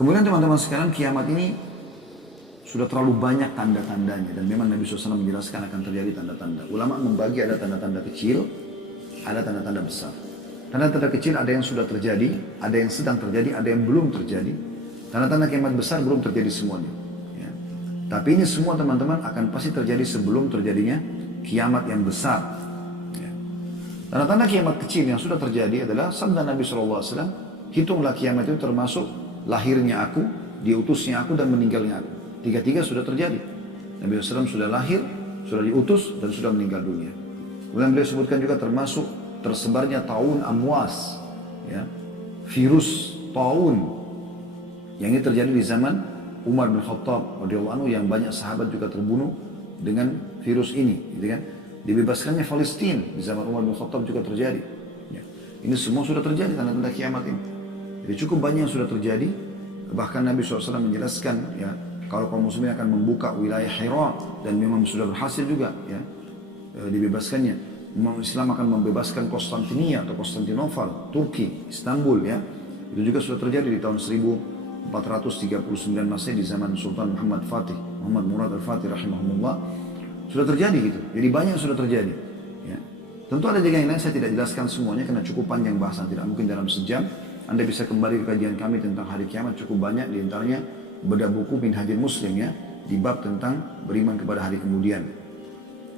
Kemudian teman-teman sekalian, kiamat ini sudah terlalu banyak tanda-tandanya. Dan memang Nabi SAW menjelaskan akan terjadi tanda-tanda. Ulama membagi ada tanda-tanda kecil, ada tanda-tanda besar. Tanda-tanda kecil ada yang sudah terjadi, ada yang sedang terjadi, ada yang belum terjadi. Tanda-tanda kiamat besar belum terjadi semuanya. Ya. Tapi ini semua teman-teman akan pasti terjadi sebelum terjadinya kiamat yang besar. Ya. Tanda-tanda kiamat kecil yang sudah terjadi adalah sabda Nabi SAW, hitunglah kiamat itu termasuk lahirnya aku, diutusnya aku, dan meninggalnya aku. Tiga-tiga sudah terjadi. Nabi SAW sudah lahir, sudah diutus, dan sudah meninggal dunia. Kemudian beliau sebutkan juga termasuk tersebarnya taun amwas, ya, virus taun yang ini terjadi di zaman Umar bin Khattab radhiyallahu anhu, yang banyak sahabat juga terbunuh dengan virus ini, gitu kan? Dibebaskannya Palestina di zaman Umar bin Khattab juga terjadi. Ya. Ini semua sudah terjadi tanda-tanda kiamat ini. Jadi cukup banyak yang sudah terjadi. Bahkan Nabi SAW menjelaskan, ya, kalau kaum muslimin akan membuka wilayah Hira, dan memang sudah berhasil juga, ya, dibebaskannya. Umat Islam akan membebaskan Konstantinia atau Konstantinopel, Turki, Istanbul, ya. Itu juga sudah terjadi di tahun 1439 Masehi di zaman Sultan Muhammad Murad Al-Fatih rahimahullah. Sudah terjadi gitu. Jadi banyak yang sudah terjadi. Ya. Tentu ada juga yang lain, saya tidak jelaskan semuanya karena cukup panjang bahasan, tidak mungkin dalam sejam. Anda bisa kembali ke kajian kami tentang hari kiamat, cukup banyak, diantaranya bedah buku Minhajul Muslim, ya, di bab tentang beriman kepada hari kemudian.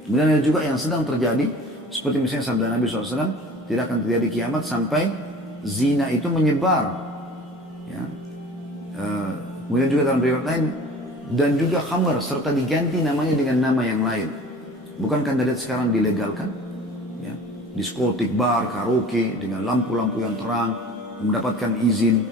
Kemudian ada juga yang sedang terjadi, seperti misalnya sabda Nabi SAW, tidak akan terjadi kiamat sampai zina itu menyebar. Ya. Kemudian juga dalam riwayat lain, dan juga khamr serta diganti namanya dengan nama yang lain. Bukankah Anda lihat sekarang dilegalkan? Ya. Diskotik, bar, karaoke dengan lampu-lampu yang terang, mendapatkan izin,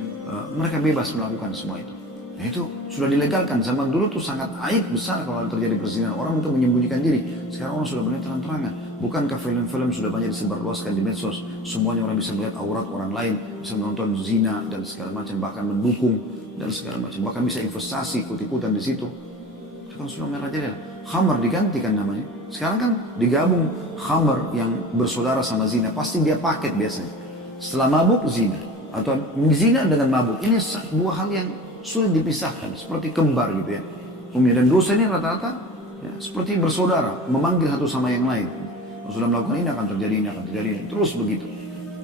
mereka bebas melakukan semua itu. Nah, itu sudah dilegalkan. Zaman dulu tuh sangat aib besar kalau terjadi perzinahan, orang untuk menyembunyikan diri. Sekarang orang sudah berani terang-terangan. Bukankah film-film sudah banyak disebarluaskan di medsos? Semuanya orang bisa melihat aurat orang lain, bisa menonton zina dan segala macam, bahkan mendukung dan segala macam, bahkan bisa investasi ikut-ikutan di situ. Itu kan sudah merajalela. Khamr digantikan namanya. Sekarang kan digabung khamr yang bersaudara sama zina, pasti dia paket biasanya. Setelah mabuk zina, atau zina dengan mabuk. Ini dua hal yang sulit dipisahkan, seperti kembar gitu ya. Dan dosa ini rata-rata, ya, seperti bersaudara, memanggil satu sama yang lain. Kalau sudah melakukan ini akan terjadi, ini akan terjadi, ini. Terus begitu.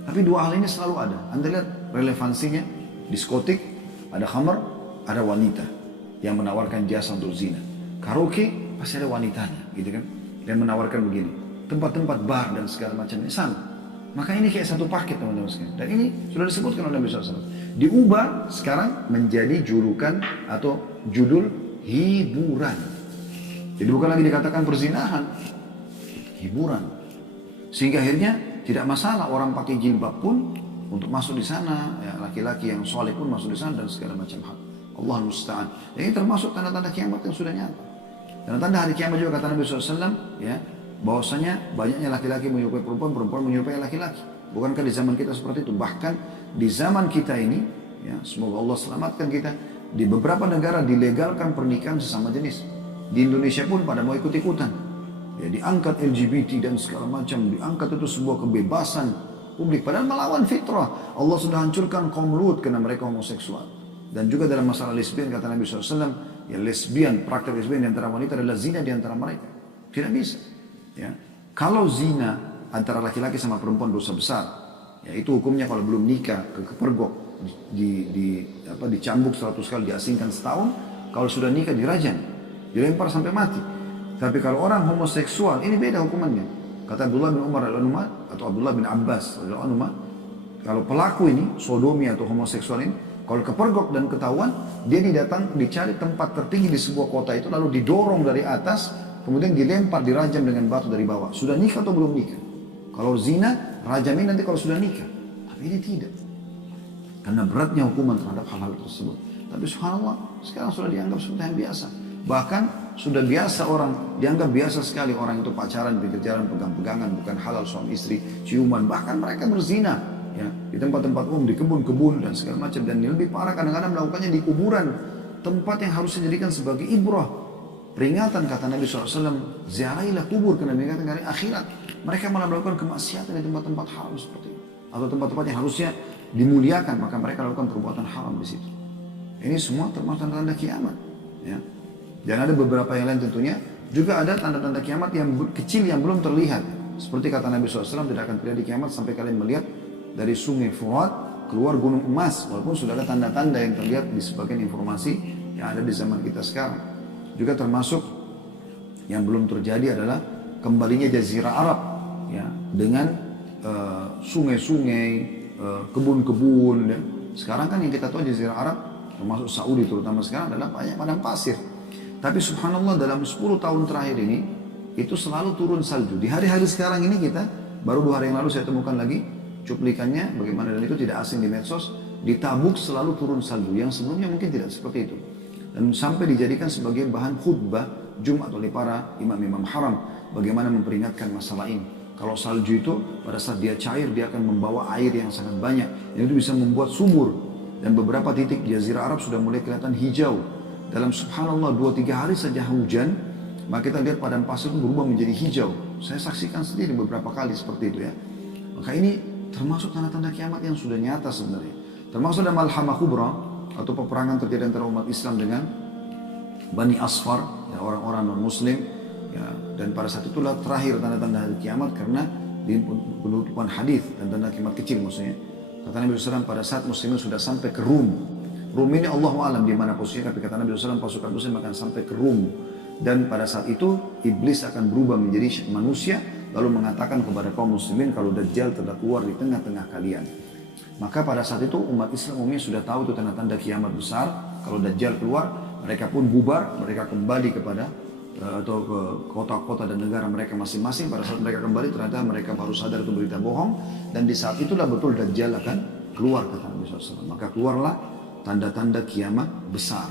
Tapi dua hal ini selalu ada. Anda lihat relevansinya, diskotik, ada khamar, ada wanita yang menawarkan jasa untuk zina. Karaoke pasti ada wanitanya, gitu kan? Dan menawarkan begini. Tempat-tempat bar dan segala macam ini sama. Maka ini kayak satu paket teman-teman sekalian. Dan ini sudah disebutkan oleh Nabi SAW. Diubah sekarang menjadi julukan atau judul hiburan. Jadi bukan lagi dikatakan perzinahan, hiburan. Sehingga akhirnya tidak masalah orang pakai jilbab pun untuk masuk di sana, ya, laki-laki yang soleh pun masuk di sana dan segala macam hal. Allah musta'an. Ini termasuk tanda-tanda kiamat yang sudah nyata. Tanda-tanda hari kiamat juga kata Nabi SAW, ya, bahwasanya banyaknya laki-laki menyerupai perempuan, perempuan menyerupai laki-laki. Bukankah di zaman kita seperti itu? Bahkan di zaman kita ini, ya, semoga Allah selamatkan kita, di beberapa negara dilegalkan pernikahan sesama jenis. Di Indonesia pun pada mau ikut-ikutan. Ya, diangkat LGBT dan segala macam, diangkat itu sebuah kebebasan publik. Padahal melawan fitrah. Allah sudah hancurkan kaum Lut karena mereka homoseksual. Dan juga dalam masalah lesbian kata Nabi SAW, ya, lesbian, praktek lesbian di antara wanita adalah zina di antara mereka. Tidak bisa. Ya. Kalau zina antara laki-laki sama perempuan dosa besar, ya, itu hukumnya kalau belum nikah kepergok, dicambuk 100 kali, diasingkan setahun. Kalau sudah nikah dirajam, dilempar sampai mati. Tapi kalau orang homoseksual ini beda hukumannya. Kata Abdullah bin Umar atau Abdullah bin Abbas, kalau pelaku ini sodomi atau homoseksual ini, kalau kepergok dan ketahuan, dia dicari tempat tertinggi di sebuah kota itu, lalu didorong dari atas, kemudian dilempar, dirajam dengan batu dari bawah. Sudah nikah atau belum nikah? Kalau zina, rajamin nanti kalau sudah nikah. Tapi ini tidak. Karena beratnya hukuman terhadap hal-hal tersebut. Tapi subhanallah, sekarang sudah dianggap seperti yang biasa. Bahkan sudah biasa orang, dianggap biasa sekali orang itu pacaran, pinggir jalan, pegang-pegangan, bukan halal suami istri, ciuman. Bahkan mereka berzina, ya, di tempat-tempat umum, di kebun-kebun dan segala macam. Dan yang lebih parah kadang-kadang melakukannya di kuburan, tempat yang harus dijadikan sebagai ibrah. Peringatan kata Nabi SAW, ziarahilah kubur karena mengingatkan hari akhirat. Mereka malah melakukan kemaksiatan di tempat-tempat haram seperti itu. Atau tempat-tempat yang harusnya dimuliakan, maka mereka lakukan perbuatan haram di situ. Ini semua termasuk tanda-tanda kiamat. Ya. Dan ada beberapa yang lain tentunya. Juga ada tanda-tanda kiamat yang kecil yang belum terlihat. Seperti kata Nabi SAW, tidak akan terjadi kiamat sampai kalian melihat dari sungai Furat keluar gunung emas. Walaupun sudah ada tanda-tanda yang terlihat di sebagian informasi yang ada di zaman kita sekarang. Juga termasuk yang belum terjadi adalah kembalinya Jazirah Arab. Ya, dengan sungai-sungai, kebun-kebun. Ya. Sekarang kan yang kita tahu Jazirah Arab, termasuk Saudi terutama sekarang adalah banyak padang pasir. Tapi subhanallah dalam 10 tahun terakhir ini, itu selalu turun salju. Di hari-hari sekarang ini kita, baru 2 hari yang lalu saya temukan lagi cuplikannya, bagaimana dan itu tidak asing di medsos, di Tabuk selalu turun salju, yang sebelumnya mungkin tidak seperti itu. Dan sampai dijadikan sebagai bahan khutbah Jumat oleh para imam-imam haram, bagaimana memperingatkan masalah ini. Kalau salju itu pada saat dia cair, dia akan membawa air yang sangat banyak, dan itu bisa membuat subur. Dan beberapa titik di Jazirah Arab sudah mulai kelihatan hijau. Dalam subhanallah 2-3 hari saja hujan, maka kita lihat padang pasir itu berubah menjadi hijau. Saya saksikan sendiri beberapa kali seperti itu ya. Maka ini termasuk tanda-tanda kiamat yang sudah nyata sebenarnya. Termasuk ada Malhamah Kubra atau peperangan terjadi antara umat Islam dengan Bani Asfar, ya, orang-orang non-Muslim. Ya, dan pada saat itulah terakhir tanda-tanda hari kiamat karena di penutupan hadis dan tanda kiamat kecil maksudnya. Kata Nabi SAW pada saat muslimin sudah sampai ke Rum. Rum ini Allahu alam di mana posisinya, tapi kata Nabi SAW pasukan muslim akan sampai ke Rum. Dan pada saat itu iblis akan berubah menjadi manusia lalu mengatakan kepada kaum muslimin kalau Dajjal telah keluar di tengah-tengah kalian. Maka pada saat itu umat Islam umumnya sudah tahu itu tanda-tanda kiamat besar. Kalau Dajjal keluar, mereka pun bubar, mereka kembali kepada atau ke kota-kota dan negara mereka masing-masing. Pada saat mereka kembali ternyata mereka baru sadar itu berita bohong, dan di saat itulah betul Dajjal akan keluar kata Nabi SAW. Maka keluarlah tanda-tanda kiamat besar.